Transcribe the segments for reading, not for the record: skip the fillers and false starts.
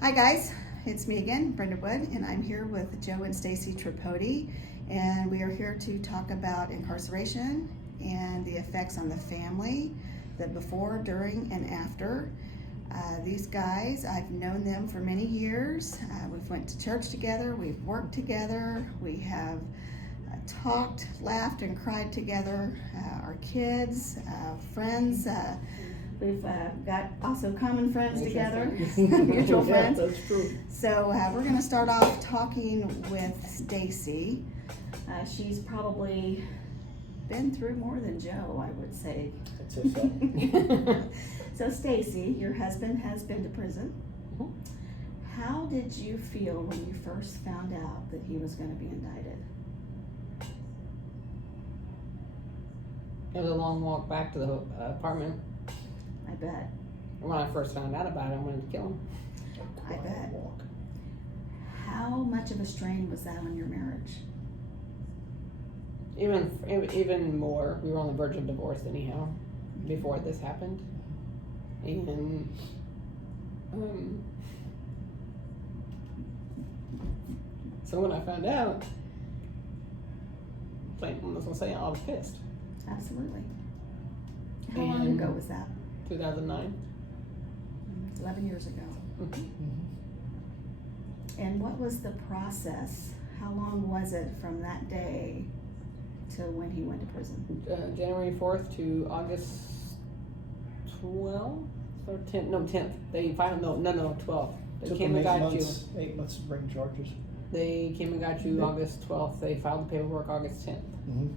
Hi guys, it's me again, Brenda Wood, and I'm here with Joe and Stacy Tripodi, and we are here to talk about incarceration and the effects on the family, the before, during, and after. These guys, I've known them for many years. We've went to church together, we've worked together, we have talked, laughed, and cried together. Our kids, friends. We've got also common friends together, mutual friends. Yeah, that's true. So we're going to start off talking with Stacy. She's probably been through more than Joe, I would say. I'd say so. So Stacy, your husband has been to prison. Mm-hmm. How did you feel when you first found out that he was going to be indicted? It was a long walk back to the apartment. I bet. And when I first found out about it, I wanted to kill him. I bet. How much of a strain was that on your marriage? Even more. We were on the verge of divorce anyhow, before this happened. And so when I found out, I was pissed. Absolutely. How long ago was that? 2009. 11 years ago. Mm-hmm. And what was the process? How long was it from that day to when he went to prison? January 4th to August 12th or 10th? No, 10th. They finally, no, 12th. They Took came them and got you. 8 months to bring charges. They came and got you August 12th. They filed the paperwork August 10th. Mm-hmm.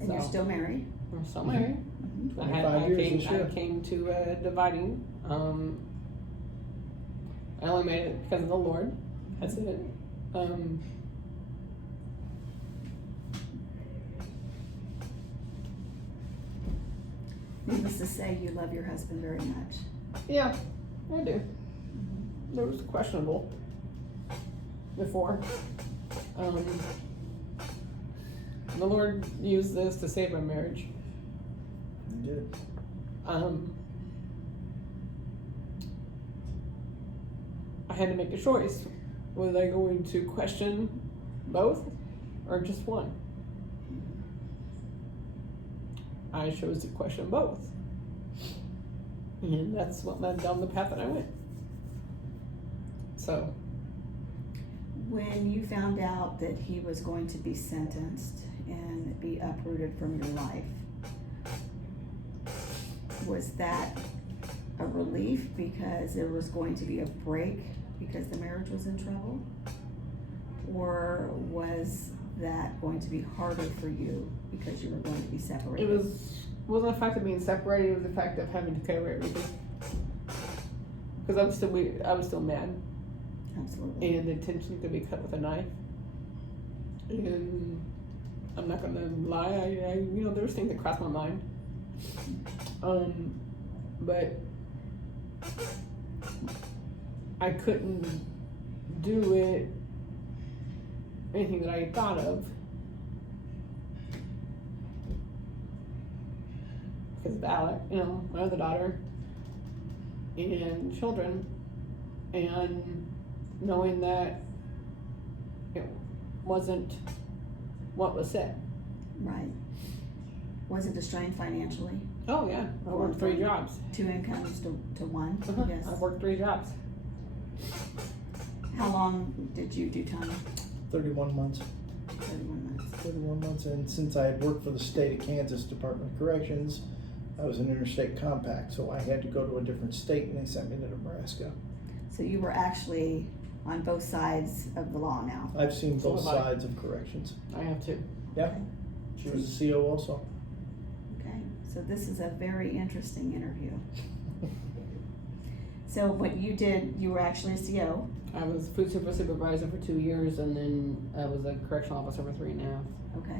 And you're still married? I'm still married. Mm-hmm. 25 years this year. I came to dividing. I only made it because of the Lord. That's it. Needless to say, you love your husband very much. Yeah, I do. It was questionable before. The Lord used this to save my marriage. He did. I had to make a choice. Was I going to question both or just one? I chose to question both. And that's what led down the path that I went. So. When you found out that he was going to be sentenced and be uprooted from your life, was that a relief because there was going to be a break because the marriage was in trouble? Or was that going to be harder for you because you were going to be separated? It wasn't the fact of being separated, it was the fact of having to cover everything. Because I was still mad. Absolutely. And the tension could be cut with a knife. And I'm not gonna lie, I there's things that cross my mind. But I couldn't do anything that I thought of. Because of Alec, my other daughter and children, and knowing that it wasn't what was said. Right. Was it a strain financially? Oh yeah, I worked 3 jobs. 2 incomes to one? Uh-huh. Yes. I worked 3 jobs. How long did you do time? 31 months. 31 months. 31 months, and since I had worked for the state of Kansas Department of Corrections, I was an interstate compact, so I had to go to a different state, and they sent me to Nebraska. So you were actually on both sides of the law now. I've seen So both have I. sides of corrections. I have to. Yeah, she was a CO also. Okay, so this is a very interesting interview. So what you did, you were actually a CO. I was food supervisor for 2 years, and then I was a correctional officer for 3.5. Okay.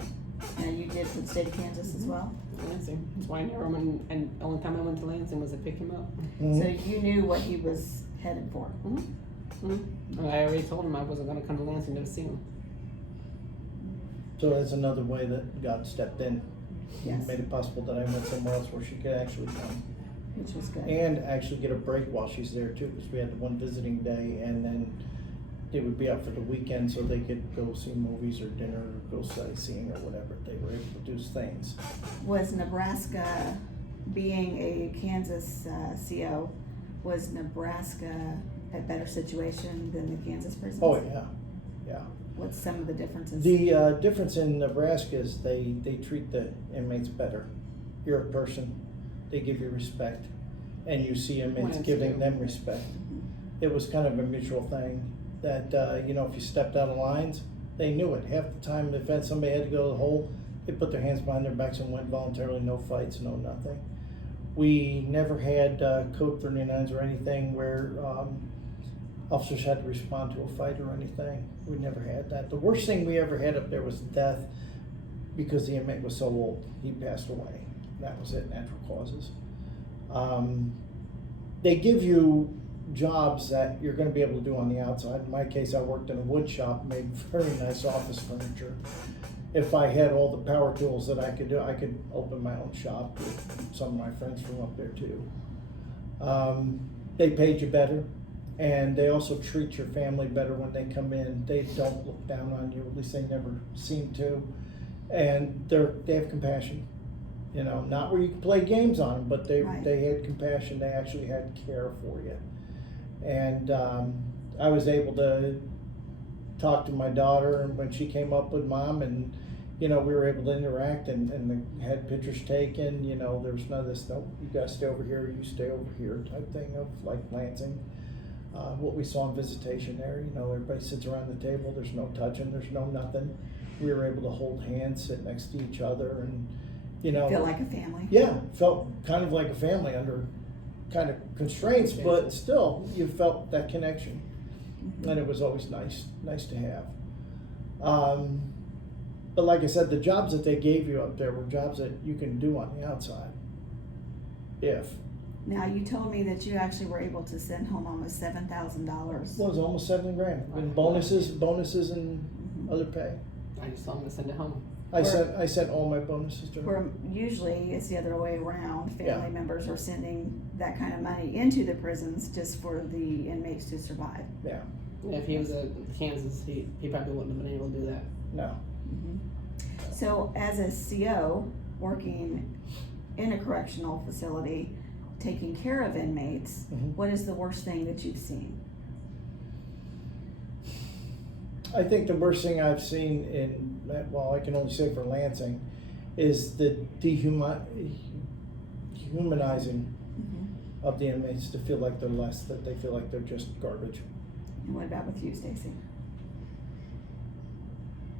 And you did for the state of Kansas as well? Lansing. That's why I never went, and the only time I went to Lansing was to pick him up. Mm-hmm. So you knew what he was headed for? Mm-hmm. And I already told him I wasn't going to come to Lansing to see him. So that's another way that God stepped in. Yes. Made it possible that I went somewhere else where she could actually come. Which was good. And actually get a break while she's there too, because we had the one visiting day, and then they would be out for the weekend so they could go see movies or dinner or go sightseeing or whatever. They were able to do things. Was Nebraska, being a Kansas CO, was Nebraska a better situation than the Kansas prisons? Oh, yeah, yeah. What's some of the differences? The difference in Nebraska is they treat the inmates better. You're a person, they give you respect, and you see inmates giving them respect. Mhm. It was kind of a mutual thing that, you know, if you stepped out of lines, they knew it. Half the time, if somebody had to go to the hole, they put their hands behind their backs and went voluntarily, no fights, no nothing. We never had Code 39s or anything where officers had to respond to a fight or anything. We never had that. The worst thing we ever had up there was death because the inmate was so old. He passed away. That was it, natural causes. They give you jobs that you're going to be able to do on the outside. In my case, I worked in a wood shop, made very nice office furniture. If I had all the power tools that I could do, I could open my own shop with some of my friends from up there too. They paid you better, and they also treat your family better when they come in. They don't look down on you, at least they never seem to. And they have compassion. You know, not where you can play games on them, but they had compassion. They actually had care for you. And I was able to talk to my daughter when she came up with Mom, and you know, we were able to interact and had pictures taken. You know, there was none of this, no, you guys stay over here, you stay over here type thing of like Lansing. What we saw in visitation there, you know, everybody sits around the table, there's no touching, there's no nothing. We were able to hold hands, sit next to each other, and you know, feel like a family. Yeah, felt kind of like a family under kind of constraints, but still, you felt that connection, and it was always nice to have. But like I said, the jobs that they gave you up there were jobs that you can do on the outside. Now, you told me that you actually were able to send home almost $7,000. Well, it was almost $7,000 in bonuses and other pay. I just told him to send it home. I sent all my bonuses to her. Where usually it's the other way around. Family Yeah. members are sending that kind of money into the prisons just for the inmates to survive. Yeah, If he was in Kansas, he probably wouldn't have been able to do that. no. So as a CO working in a correctional facility, taking care of inmates, what is the worst thing that you've seen? I think the worst thing I've seen in, well, I can only say for Lansing, is the dehumanizing of the inmates to feel like they're less, that they feel like they're just garbage. And what about with you, Stacy?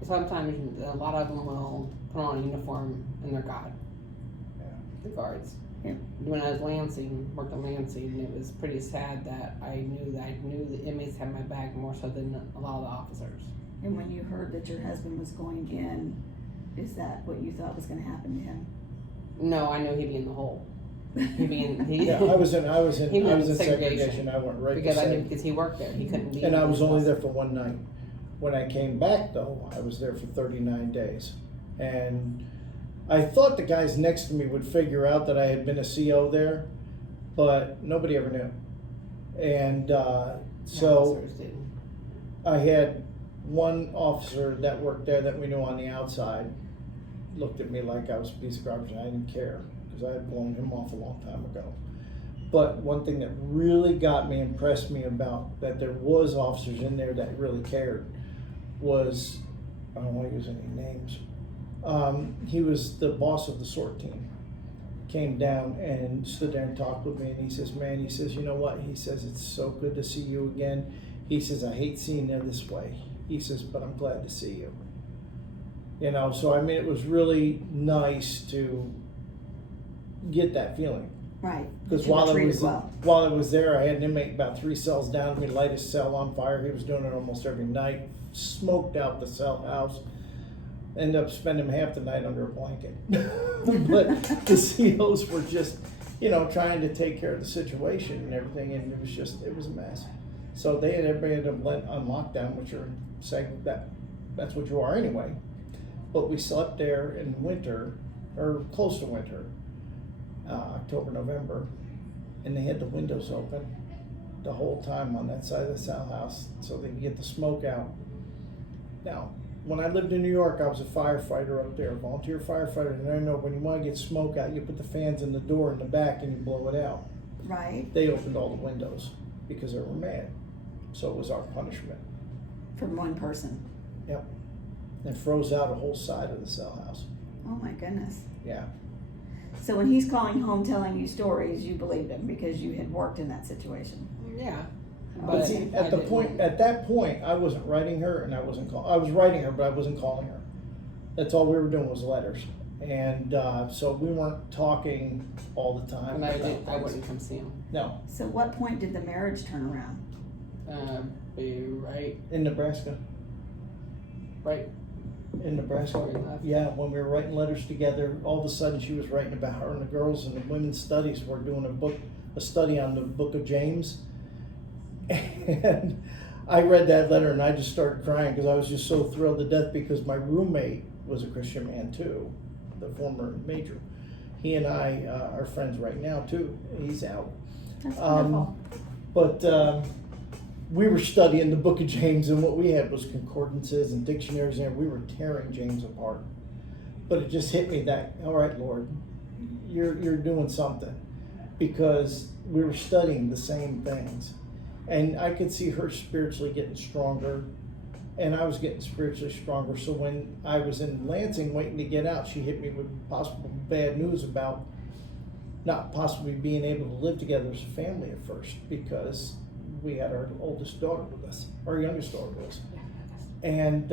Sometimes a lot of them will put on a uniform and they're God. Yeah. The guards. Yeah. When I was worked in Lansing, it was pretty sad that I knew the inmates had my back more so than a lot of the officers. And when you heard that your husband was going in, is that what you thought was going to happen to him? No, I knew he'd be in the hole. Yeah, I was in segregation. I went right because to I knew seg. because he worked there. He couldn't leave. And I was only there for one night. When I came back though, I was there for 39 days. And I thought the guys next to me would figure out that I had been a CO there, but nobody ever knew. And so Officers did. I had one officer that worked there that we knew on the outside looked at me like I was a piece of garbage, and I didn't care because I had blown him off a long time ago. But one thing that really got me, impressed me about that there was officers in there that really cared was, I don't want to use any names, he was the boss of the SORT team. Came down and stood there and talked with me, and he says, man, he says, you know what? He says, it's so good to see you again. He says, I hate seeing you this way. He says, but I'm glad to see you. You know, so I mean, it was really nice to get that feeling. Right. Because while I was there, I had an inmate about 3 cells down. We light his cell on fire. He was doing it almost every night. Smoked out the cell house. Ended up spending half the night under a blanket. But the COs were just, you know, trying to take care of the situation and everything, and it was a mess. So everybody had on lockdown, which are saying that's what you are anyway. But we slept there in winter, or close to winter, October, November, and they had the windows open the whole time on that side of the cell house so they could get the smoke out. Now, when I lived in New York, I was a firefighter up there, volunteer firefighter, and I know when you want to get smoke out, you put the fans in the door in the back and you blow it out. Right. They opened all the windows because they were mad. So it was our punishment. From one person. Yep. And froze out a whole side of the cell house. Oh my goodness. Yeah. So when he's calling home telling you stories, you believed him because you had worked in that situation. Yeah. But see, at that point, I wasn't writing her, and I wasn't I was writing her, but I wasn't calling her. That's all we were doing was letters, and so we weren't talking all the time. And I wouldn't come see him. No. So what point did the marriage turn around? Be right In Nebraska. In Nebraska. Before we left. Yeah, when we were writing letters together, all of a sudden she was writing about her and the girls in the women's studies were doing a study on the book of James. And I read that letter and I just started crying because I was just so thrilled to death because my roommate was a Christian man too, the former major. He and I are friends right now too. He's out. That's wonderful. But we were studying the book of James, and what we had was concordances and dictionaries, and we were tearing James apart. But it just hit me that, all right, Lord, you're doing something, because we were studying the same things. And I could see her spiritually getting stronger, and I was getting spiritually stronger. So when I was in Lansing waiting to get out, she hit me with possible bad news about not possibly being able to live together as a family at first, because we had our oldest daughter with us, our youngest daughter with us. And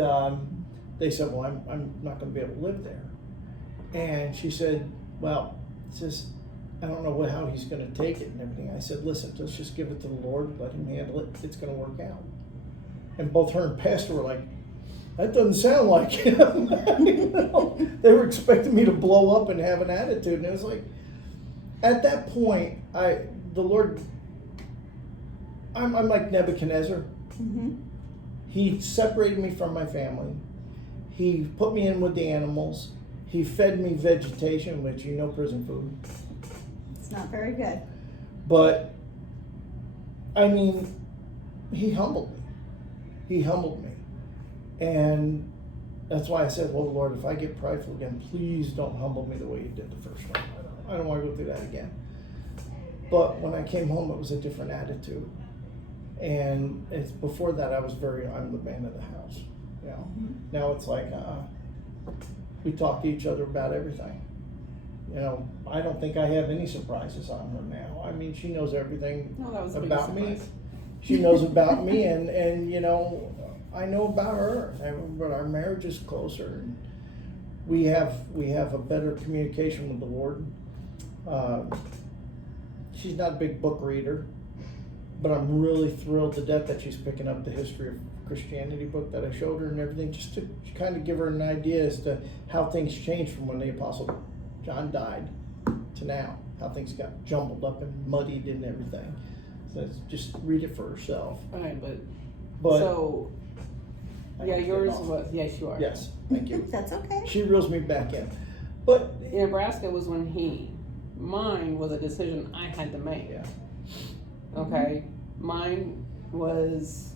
they said, well, I'm not going to be able to live there. And she said, well, it's just, I don't know how he's going to take it and everything. I said, listen, let's just give it to the Lord, let him handle it. It's going to work out. And both her and Pastor were like, that doesn't sound like him. You know? They were expecting me to blow up and have an attitude. And it was like, at that point, the Lord, I'm like Nebuchadnezzar. Mm-hmm. He separated me from my family. He put me in with the animals. He fed me vegetation, which you know, prison food. It's not very good. But, I mean, he humbled me. He humbled me. And that's why I said, well, Lord, if I get prideful again, please don't humble me the way you did the first one. I don't want to go through that again. But when I came home, it was a different attitude. And it's before that, I'm the man of the house. You know? Mm-hmm. Now it's like, we talk to each other about everything. You know, I don't think I have any surprises on her now. I mean, she knows everything about me. She knows about me, and you know, I know about her. But our marriage is closer, and we have a better communication with the Lord. She's not a big book reader, but I'm really thrilled to death that she's picking up the history of Christianity book that I showed her and everything, just to kind of give her an idea as to how things changed from when the Apostle John died to now, how things got jumbled up and muddied and everything. So just read it for herself. Right, But so, yeah, yours was, yes, you are. Yes, thank you. That's okay. She reels me back in. But In Nebraska was when mine was a decision I had to make. yeah. Okay, mine was,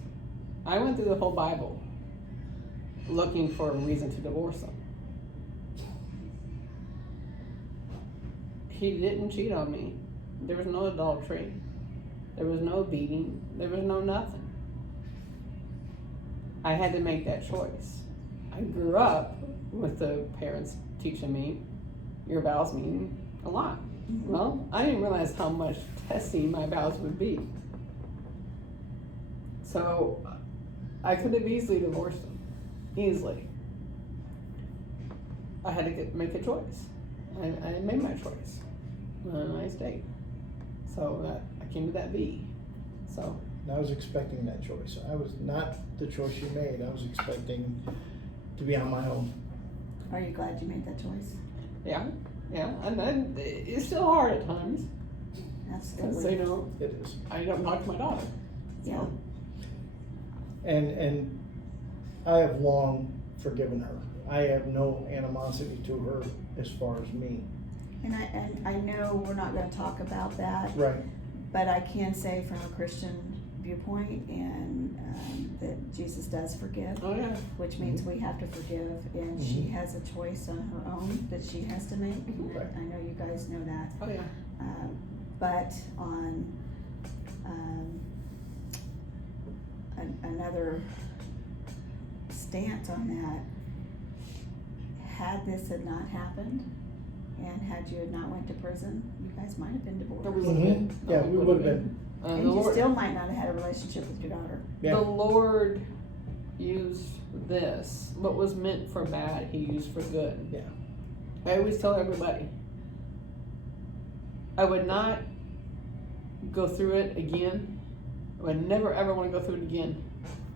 I went through the whole Bible looking for a reason to divorce him. He didn't cheat on me. There was no adultery. There was no beating. There was no nothing. I had to make that choice. I grew up with the parents teaching me your vows mean a lot. Well, I didn't realize how much testing my vows would be. So I could have easily divorced him. Easily. I had to make a choice. I made my choice. I stayed. So I came to that V. So I was expecting that choice. I was not the choice you made. I was expecting to be on my own. Are you glad you made that choice? yeah, and then it's still hard at times because Absolutely. It is. I don't talk to my daughter. Yeah. And I have long forgiven her. I have no animosity to her as far as me. And I know we're not going to talk about that, Right. But I can say from a Christian viewpoint and that Jesus does forgive, Oh, yeah. which means we have to forgive, and she has a choice on her own that she has to make. Right. I know you guys know that. Oh, yeah. But on another stance on that, had this had not happened, and had you had not went to prison, you guys might have been divorced. Yeah, we would have been. And the you Lord, still might not have had a relationship with your daughter. Yeah. the Lord used this. What was meant for bad, He used for good. Yeah. I always tell everybody, I would not go through it again. I would never ever want to go through it again.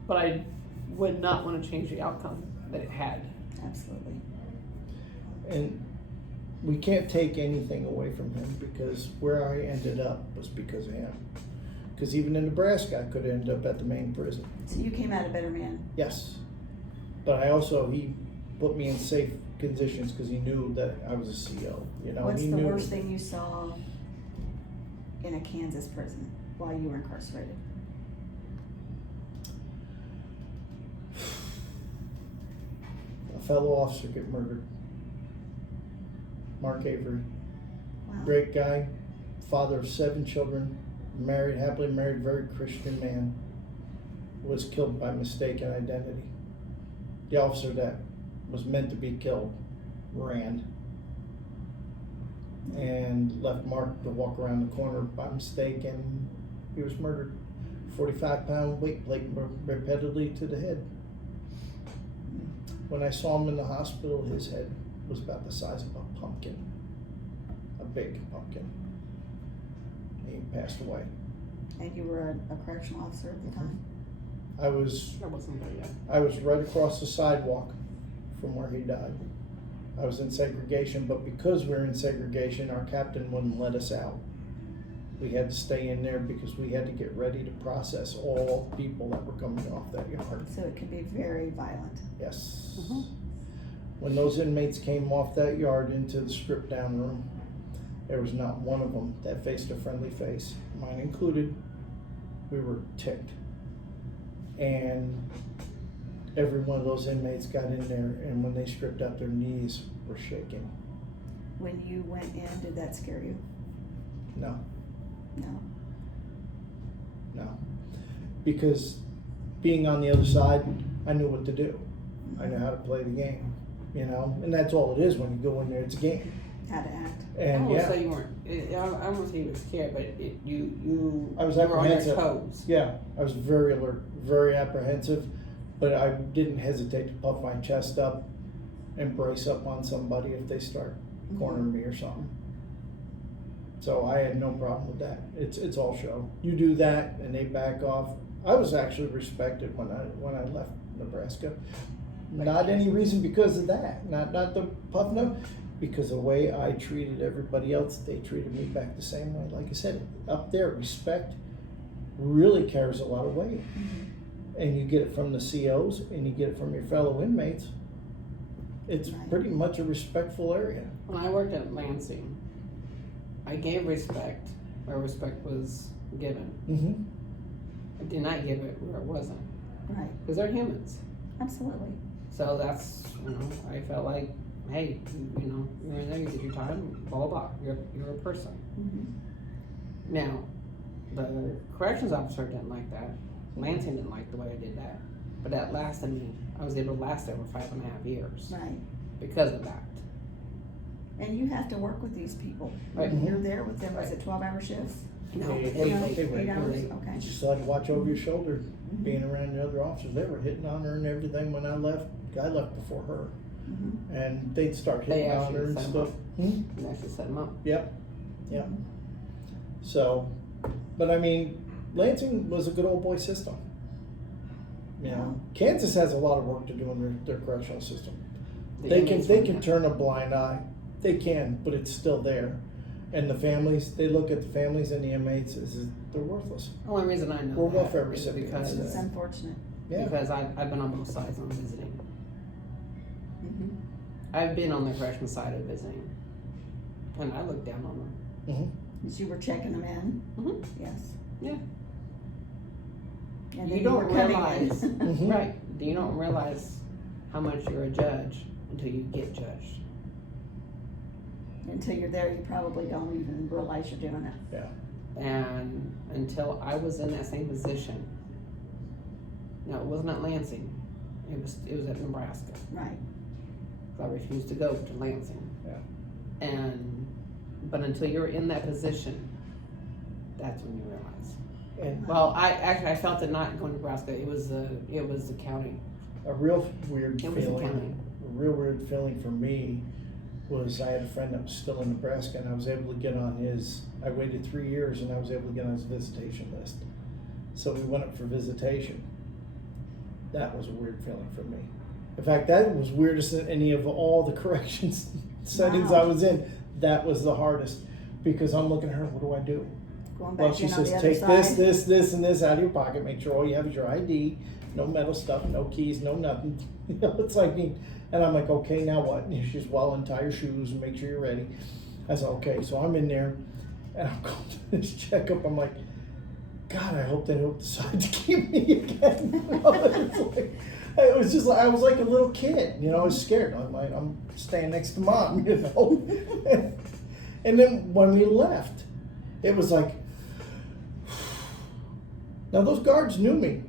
But I would not want to change the outcome that it had. Absolutely. And we can't take anything away from him, because where I ended up was because of him. Because even in Nebraska, I could have ended up at the main prison. So you came out a better man. Yes. But he put me in safe conditions because he knew that I was a CO. You know, What's he the knew. worst thing you saw in a Kansas prison while you were incarcerated? A fellow officer get murdered. Mark Avery. Wow. Great guy, father of 7 children, married, happily married, very Christian man, was killed by mistaken identity. The officer that was meant to be killed ran and left Mark to walk around the corner by mistake, and he was murdered. 45-pound weight plate repeatedly to the head. When I saw him in the hospital, his head was about the size of a pumpkin, a big pumpkin. He passed away. And you were a correctional officer at the time? I was I wasn't there yet. right across the sidewalk from where he died. I was in segregation, but because we were in segregation, our captain wouldn't let us out. We had to stay in there because we had to get ready to process all people that were coming off that yard. So it can be very violent. Yes. Mhm. When those inmates came off that yard into the stripped down room, there was not one of them that faced a friendly face, mine included. We were ticked. And every one of those inmates got in there, and when they stripped out, their knees were shaking. When you went in, did that scare you? No, No. no. Because being on the other side, I knew what to do. I knew how to play the game, you know? And that's all it is when you go in there, it's a game. How to act. I And won't yeah, say you weren't. I won't say you were scared, but you I was you were on your apprehensive. toes. yeah, I was very alert, very apprehensive, but I didn't hesitate to puff my chest up and brace up on somebody if they start cornering me or something. So I had no problem with that. It's all show. You do that and they back off. I was actually respected when I left Nebraska. Not any reason because of that. Not the puffing up. Because the way I treated everybody else, they treated me back the same way. Like I said, up there, respect really carries a lot of weight. And you get it from the COs and you get it from your fellow inmates. It's Right. pretty much a respectful area. When I worked at Lansing, I gave respect where respect was given. Mm-hmm. I did not give it where it wasn't, Right. because they're humans. Absolutely. So that's, I felt like, hey, you're in there, you did your time, blah, blah, blah. You're a person. Mm-hmm. Now, the corrections officer didn't like that. Lansing didn't like the way I did that. But that lasted me. I was able to last there for 5.5 years Right. because of that. And you have to work with these people. Right. You're there with them. Was it 12-hour shifts? No, They- every they- day. they- 8 hours? Every day. Okay. You still had to watch over your shoulder, Mhm. being around the other officers. They were hitting on her and everything when I left. I left before her. Mhm. And they'd start They hitting on actually her and set 'em stuff. up. Hmm? And actually set them up. Yep. Yep. So, but I mean, Lansing was a good old boy system. You know, Kansas has a lot of work to do in their correctional system. The They inmates can were- turn a blind eye. They can, but it's still there. And the families, they look at the families and the inmates as they're worthless. The only reason I know We're that welfare is recipients. It's because, unfortunate. Yeah. because I've been on both sides on visiting. Mm-hmm. I've been on the correction side of visiting, and I look down on them. Hmm. As you were checking them in? Mhm. Yes. Yeah. And You then don't were coming realize, in. Mhm. right, you don't realize how much you're a judge until you get judged. Until you're there, you probably don't even realize you're doing it. And until I was in that same position, no, it wasn't at Lansing, it was at Nebraska. Right. I refused to go to Lansing. Yeah. But until you're in that position, that's when you realize. And Well, I felt it not going to Nebraska. It was the county. a real weird It was the county. feeling, a real weird feeling for me was I had a friend that was still in Nebraska, and I was able to get on his, I waited 3 years and I was able to get on his visitation list. So we went up for visitation. That was a weird feeling for me. In fact, that was weirdest than any of all the corrections settings Wow. I was in. That was the hardest, because I'm looking at her, what do I do? Going Well, back she in on the says, other take side. this, and this out of your pocket. Make sure all you have is your ID, no metal stuff, no keys, no nothing. You know, it's like, and I'm like, okay, now what? And she's, well, untie your shoes and make sure you're ready. I said, okay, so I'm in there, and I'm going to this checkup. I'm like, God, I hope they don't decide to keep me again. You know, it was just like, I was like a little kid, you know, I was scared. I'm like, I'm staying next to mom, you know. And then when we left, it was like, now those guards knew me.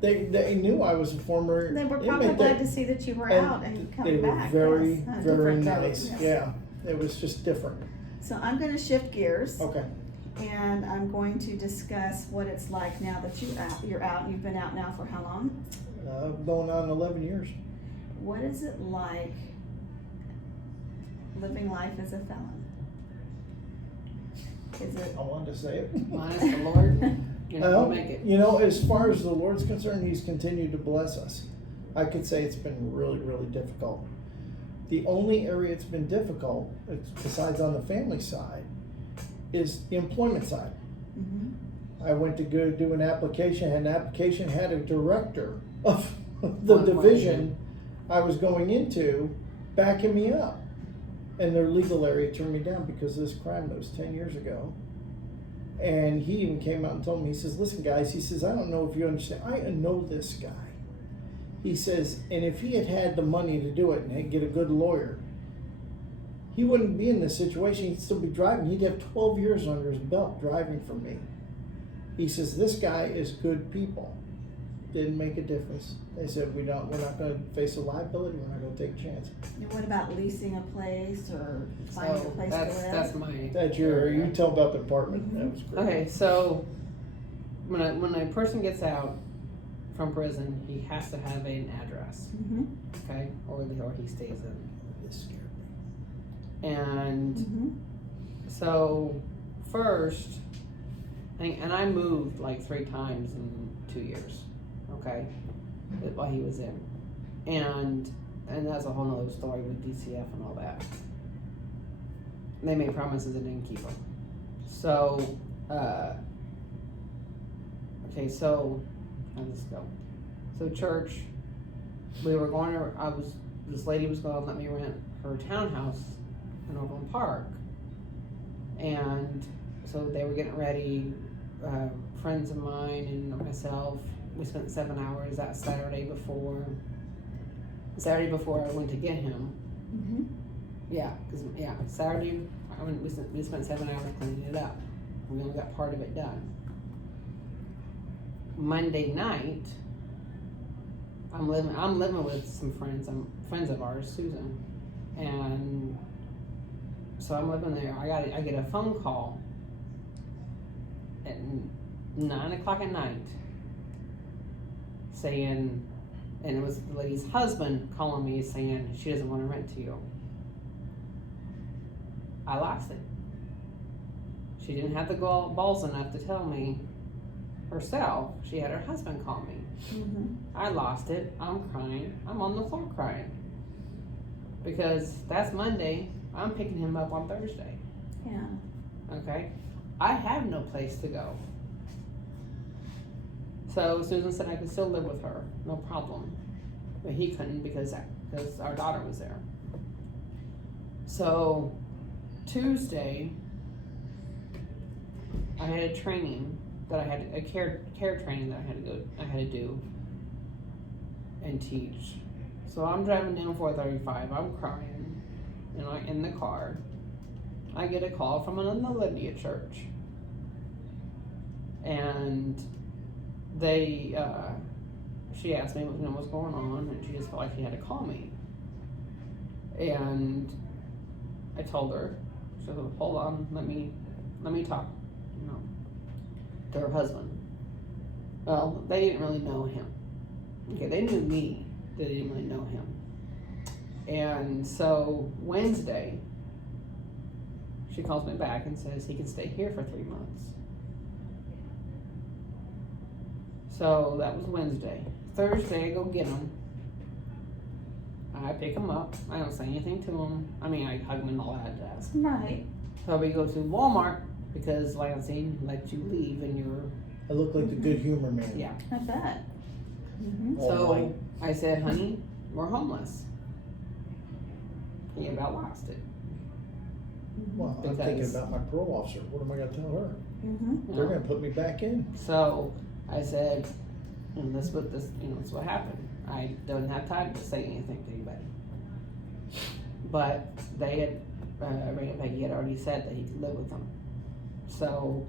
They knew I was a former They were probably inmate. glad to see that you were out and They coming were back. very, Yes. very Different though, nice. yes. Yeah, it was just different. So I'm gonna shift gears. Okay. And I'm going to discuss what it's like now that you're out. You've been out now for how long? Going on 11 years. What is it like living life as a felon? Is it? I wanted to say it. Minus the Lord, you're not gonna make it. You know, as far as the Lord's concerned, He's continued to bless us. I could say it's been really, really difficult. The only area it's been difficult, besides on the family side, is the employment side. Mm-hmm. I went to go do an application, and the application had a director of the One division I was going into backing me up. And their legal area turned me down because of this crime that was 10 years ago. And he even came out and told me, he says, listen guys, he says, I don't know if you understand, I know this guy. He says, and if he had the money to do it and get a good lawyer, he wouldn't be in this situation. He'd still be driving. He'd have 12 years under his belt driving for me. He says, this guy is good people. Didn't make a difference. They said, we're not going to face a liability. We're not going to take a chance. And what about leasing a place or finding a So place to live? that's my. That's you tell about the apartment. That was great. Okay, so when a person gets out from prison, he has to have an address, Mm-hmm. okay, or he stays in. This scared me. And Mm-hmm. so first, and I moved like 3 times in 2 years, okay, while he was in, and that's a whole nother story with DCF and all that. They made promises and didn't keep them. So, okay, so how does this go? So church, we were going to, this lady was going to let me rent her townhouse in Overland Park. And so they were getting ready, friends of mine and myself, we spent 7 hours that Saturday before I went to get him. Mm-hmm. Saturday, we spent 7 hours cleaning it up. We only got part of it done. Monday night, I'm living with some friends of ours, Susan, and so I'm living there. I get a phone call at 9 o'clock at night saying, and it was the lady's husband calling me saying she doesn't want to rent to you. I lost it. She didn't have the balls enough to tell me herself. She had her husband call me. Mm-hmm. I lost it. I'm crying. I'm on the floor crying. Because that's Monday. I'm picking him up on Thursday. Yeah. Okay? I have no place to go. So Susan said I could still live with her. No problem. But he couldn't because our daughter was there. So Tuesday, I had a training that I had, a care training that I had to do and teach. So I'm driving down 435, I'm crying, in the car. I get a call from another lady at church. And she asked me what was going on, and she just felt like she had to call me. And I told her, she said, hold on, let me talk, to her husband. Well, they didn't really know him. Okay, they knew me, they didn't really know him. And so Wednesday, she calls me back and says he can stay here for 3 months. So that was Wednesday. Thursday, I go get him. I pick him up. I don't say anything to him. I mean, I hug him and all that jazz. Right. So we go to Walmart because Lansing lets you leave and you're. I look like the good humor man. Yeah. I bet. Mm-hmm. All So white. I said, honey, we're homeless. He about lost it. Well, I'm thinking about my parole officer. What am I gonna tell her? Mm-hmm. They're gonna put me back in. So I said, and this is what happened. I don't have time to say anything to anybody. But they had, Ray and Peggy had already said that he could live with them. So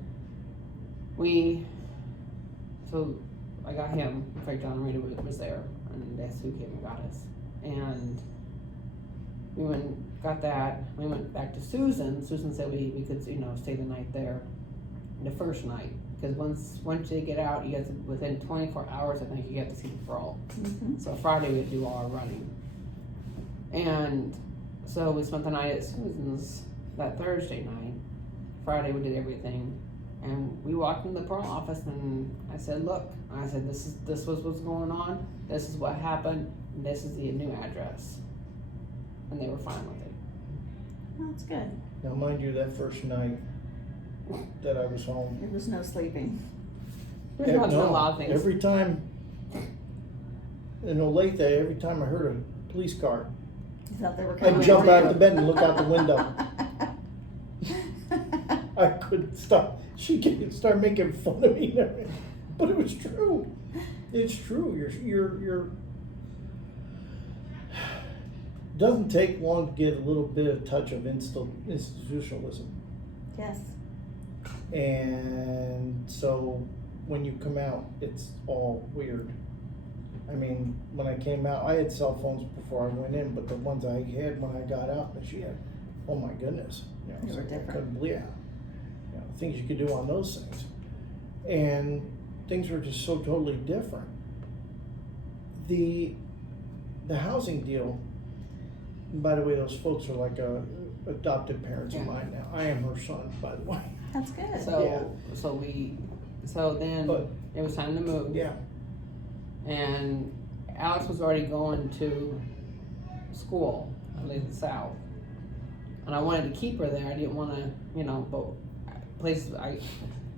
I got him. In fact, John and Rita was there, and that's who came and got us. And we got that. We went back to Susan. Susan said we could, stay the night there, the first night. Because once you get out, you get to, within 24 hours, I think you get to see the parole. Mm-hmm. So Friday we would do all our running. And so we spent the night at Susan's that Thursday night. Friday we did everything. And we walked into the parole office and I said, look, this was what's going on. This is what happened. And this is the new address. And they were fine with it. That's good. Now, mind you, that first night that I was home, There was no sleeping. We were watching a lot of things. every time in Olathe, every time I heard a police car, You thought they were coming. I'd jump for out you. of the bed and look out the window. I couldn't stop. She could start making fun of me, but it was true. It's true. You're. Doesn't take long to get a little bit of touch of institutionalism, Yes. and so when you come out, it's all weird. I mean, when I came out, I had cell phones before I went in, but the ones I had when I got out, that she had, oh my goodness, They were I different. couldn't believe it. Things you could do on those things, and things were just so totally different. The housing deal. And by the way, those folks are like adopted parents of mine now. I am her son, by the way. That's good. So then But- it was time to move. Yeah. And Alex was already going to school, I lived in the South. And I wanted to keep her there. I didn't want to, but places,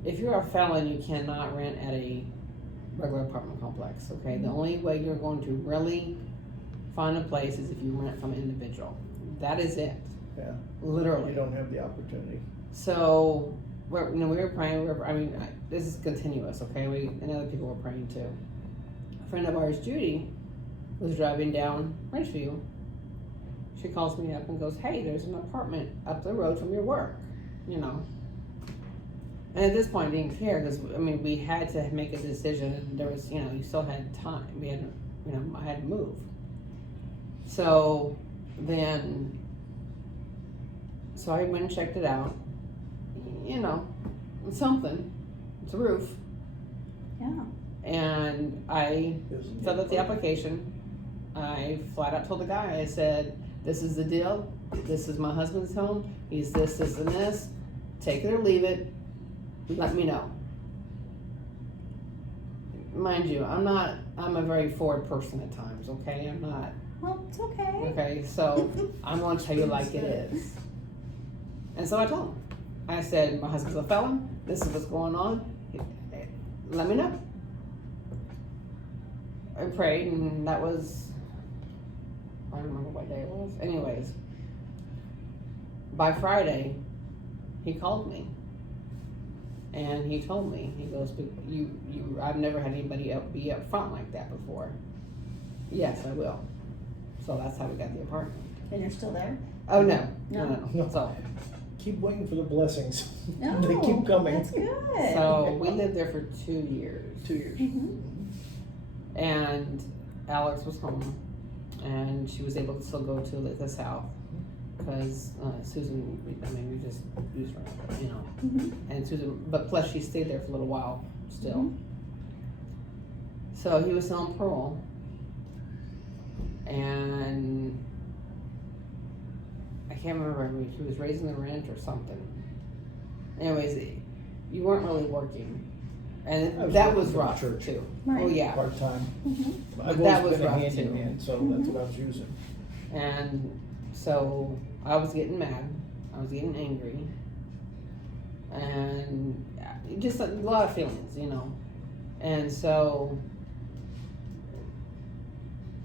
if you're a felon, you cannot rent at a regular apartment complex, okay? The only way you're going to really find a place is if you rent from an individual. That is it. Yeah. Literally. You don't have the opportunity. So, we were praying, this is continuous, okay? And other people were praying too. A friend of ours, Judy, was driving down Ridgeview. She calls me up and goes, hey, there's an apartment up the road from your work, And at this point, I didn't care because, we had to make a decision and there was, you still had time. We had, I had to move. So I went and checked it out. It's something. It's a roof. Yeah. And I filled out the application. I flat out told the guy, I said, this is the deal. This is my husband's home. He's this, and this. Take it or leave it. Let me know. Mind you, I'm a very forward person at times, okay? I'm not. Well, it's okay. Okay, so I'm going to tell you like it is. And so I told him. I said, my husband's a felon. This is what's going on. Let me know. I prayed, and that was, I don't remember what day it was. Anyways, by Friday, he called me. And he told me, he goes, "But I've never had anybody be up front like that before." Yes, I will. So that's how we got the apartment. And you're still there? Oh, no. No. So, Keep waiting for the blessings. No, They keep coming. That's good. so we lived there for 2 years. 2 years. Mhm. And Alex was home, and she was able to still go to the South because Susan, we just used her, Mhm. And Susan, but plus she stayed there for a little while still. Mhm. So he was still on parole, and I can't remember if he was raising the rent or something. Anyways, you weren't really working, and that was working for the rough church. too. Right. Oh yeah. Part time. Mhm. I've that always was been a rough, too. handyman, so that's what I was using. And so I was getting mad. I was getting angry. And just a lot of feelings, And so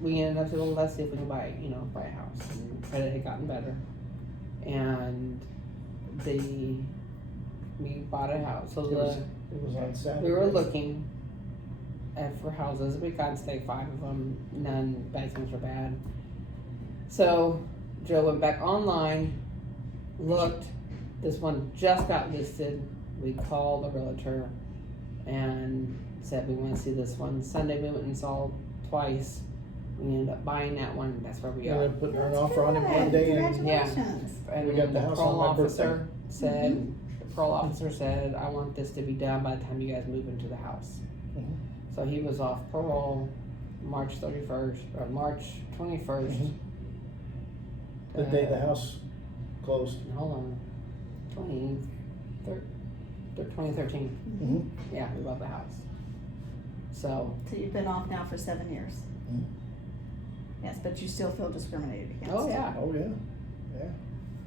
we ended up saying, well, let's see if we can buy a house. And credit had gotten better. And we bought a house. So It was on Saturday. we were looking for houses. We got to stay 5 of them. None bad things were bad. So Joe went back online, looked. This one just got listed. We called the realtor and said we want to see this one. Sunday we went and saw twice. We ended up buying that one. That's where we And are. then putting an That's offer on it one good. day, and Congratulations. And we got the the house parole on my officer said, Mhm. the parole officer said, I want this to be done by the time you guys move into the house. Mhm. So he was off parole March 31st, or March 21st. Mhm. The day the house closed. Hold on, 2013. Mhm. Yeah, we bought the house. So, So you've been off now for 7 years? Mhm. Yes, but you still feel discriminated against? oh yeah, Oh, yeah.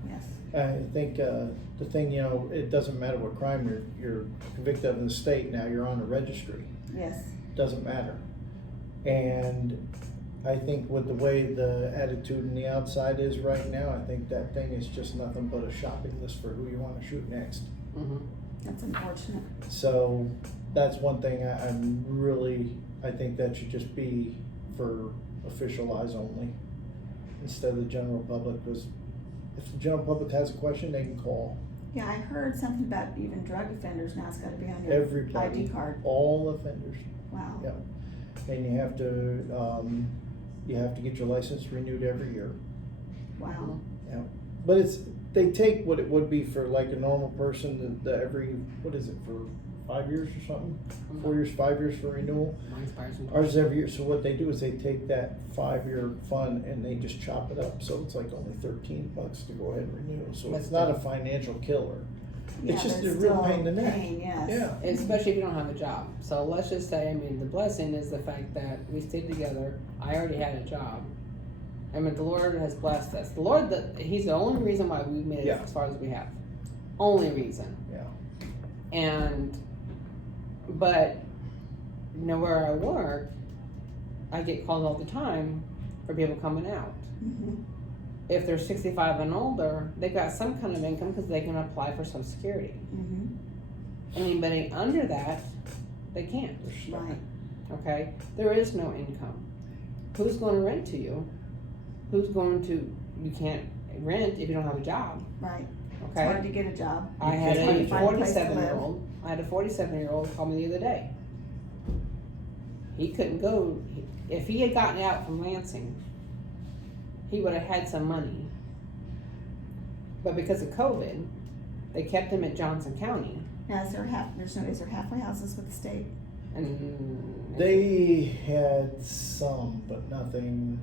Yes. I think, the thing, it doesn't matter what crime you're convicted of in the state, now you're on the registry. Yes. Doesn't matter. And I think with the way the attitude in the outside is right now, I think that thing is just nothing but a shopping list for who you wanna shoot next. That's unfortunate. So that's one thing I think that should just be for official eyes only, instead of the general public, because if the general public has a question, they can call. Yeah, I heard something about even drug offenders now, it's gotta be on your Everybody. ID card. All offenders. Wow. Yeah. And you have to get your license renewed every year. Wow. But they take what it would be for like a normal person, the every, what is it, for 5 years or something? 4 years, 5 years for renewal? mine expires in Ours is every year, so what they do is they take that 5-year fund and they just chop it up, so it's like only $13 to go ahead and renew, so That's it's not a good. financial killer. Yeah, It's just but a real still pain in the neck. pain, yes. Yeah. Especially if you don't have a job. So let's just say, the blessing is the fact that we stayed together. I already had a job. The Lord has blessed us. The Lord, He's the only reason why we made it Yeah. as far as we have. Only reason. Yeah. But where I work, I get calls all the time for people coming out. Mhm. If they're 65 and older, they've got some kind of income because they can apply for Social Security. Mhm. Anybody under that, they can't. They're stuck. Right. Okay? There is no income. Who's going to rent to you? You can't rent if you don't have a job. Right. It's Okay? hard to get a job. I had can't a find a place to live. 47-year-old call me the other day. He couldn't go. If he had gotten out from Lansing, he would have had some money. But because of COVID, they kept him at Johnson County. Now, is there halfway houses with the state? And They had some, but nothing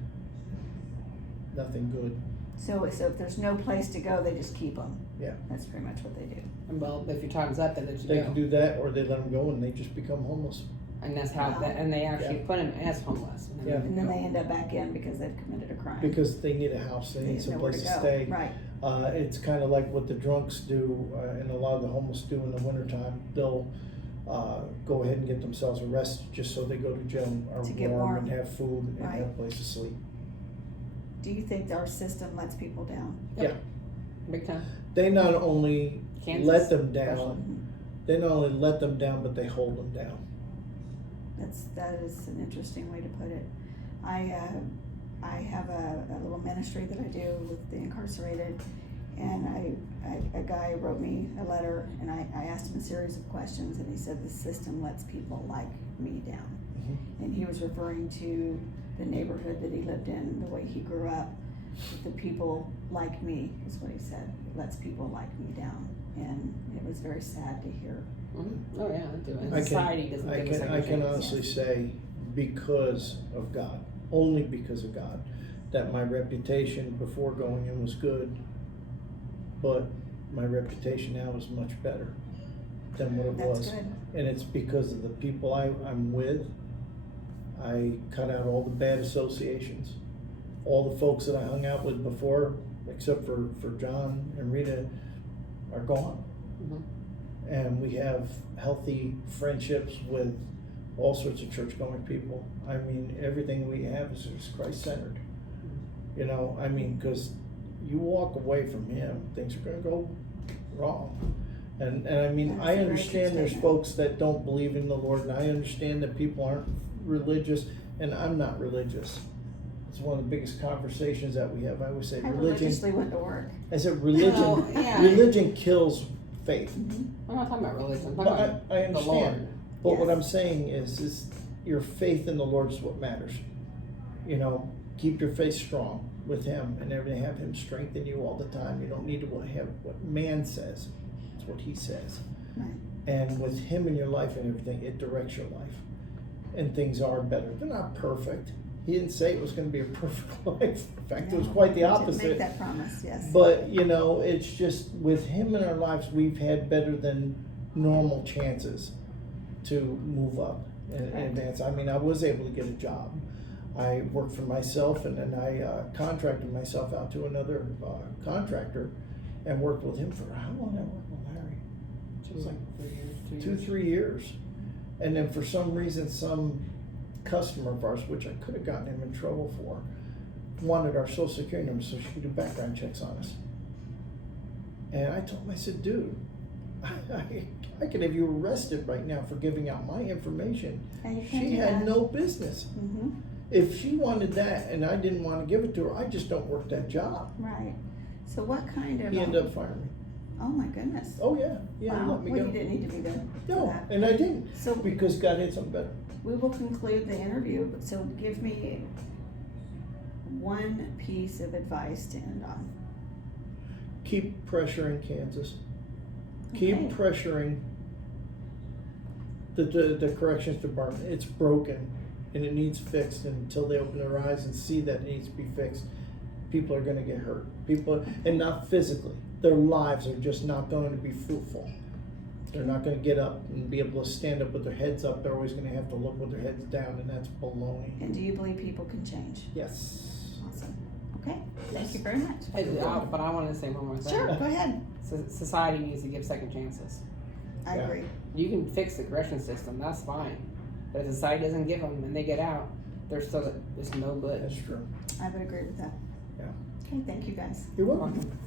good. So if there's no place to go, they just keep them? Yeah. That's pretty much what they do. well, if your time's up, then it's They go. can do that, or they let them go and they just become homeless. And that's how. Wow. And they actually Yeah. put him as homeless. Yeah. And then they end up back in because they've committed a crime. Because they need a house, they They need have nowhere someplace to to go. stay. Right. It's kind of like what the drunks do, and a lot of the homeless do in the wintertime. They'll go ahead and get themselves arrested just so they go to jail and are To get warm warm. and have food and Right. have a place to sleep. Do you think our system lets people down? Big time. They not only Kansas, let them especially. down, they not only let them down, but they hold them down. That is an interesting way to put it. I have a little ministry that I do with the incarcerated, and a guy wrote me a letter, and I asked him a series of questions, and he said the system lets people like me down. Mm-hmm. And he was referring to the neighborhood that he lived in, the way he grew up. The people like me is what he said. It lets people like me down, and it was very sad to hear. Mm-hmm. Oh yeah, I do. And I can- society doesn't give a second I can chance. honestly say, because of God, only because of God, that my reputation before going in was good, but my reputation now is much better than what it That's was. good. And it's because of the people I'm with. I cut out all the bad associations. All the folks that I hung out with before, except for John and Rita, are gone. Mm-hmm. And we have healthy friendships with all sorts of church-going people. I mean, everything we have is Christ-centered. You know, I mean, because you walk away from Him, things are going to go wrong. And I mean, That's I a very understand true there's statement. folks that don't believe in the Lord, and I understand that people aren't religious, and I'm not religious. It's one of the biggest conversations that we have. I always say I religion. religiously went to work. I said religion. Oh, yeah. Religion kills faith. I'm not talking about religion. I'm But talking I about the understand. Lord. But what Yes. I'm saying is your faith in the Lord is what matters. You know, keep your faith strong with Him, and everything. Have Him strengthen you all the time. You don't need to have what man says. It's what He says. Right. And with Him in your life and everything, it directs your life. And things are better. They're not perfect. He didn't say it was going to be a perfect life. In fact, it was quite the He didn't opposite. make that promise, yes. But, you know, it's just with Him in our lives, we've had better than normal chances to move up and Correct. advance. I mean, I was able to get a job. I worked for myself, and then I contracted myself out to another contractor and worked with him for how long did I work with Larry? It was like 2-3 years. And then for some reason, some customer of ours, which I could have gotten him in trouble for, wanted our social security number so she could do background checks on us. And I told him, I said, dude, I could have you arrested right now for giving out my information. And you can't She do had that. no business. Mm-hmm. If she wanted that and I didn't want to give it to her, I just don't work that job. Right. So what kind of? He ended up firing me. Oh my goodness. Oh yeah, he Wow. let me Well, go. you didn't need to be there for No, that. and I didn't, So because God had something better. we will conclude the interview. So give me one piece of advice to end on. Keep pressuring Kansas. Keep Okay. pressuring the corrections department. It's broken and it needs fixed, and until they open their eyes and see that it needs to be fixed, people are going to get hurt. People, and not physically. Their lives are just not going to be fruitful. They're not going to get up and be able to stand up with their heads up. They're always going to have to look with their heads down, and that's baloney. And do you believe people can change? Yes. Awesome. Okay. Thank you very much. But I wanted to say one more thing. Sure. Go ahead. Society needs to give second chances. I Yeah. agree. You can fix the correction system, that's fine. But if society doesn't give them and they get out, they're still, it's no good. That's true. I would agree with that. Yeah. Okay. Thank you guys. You're welcome. Welcome.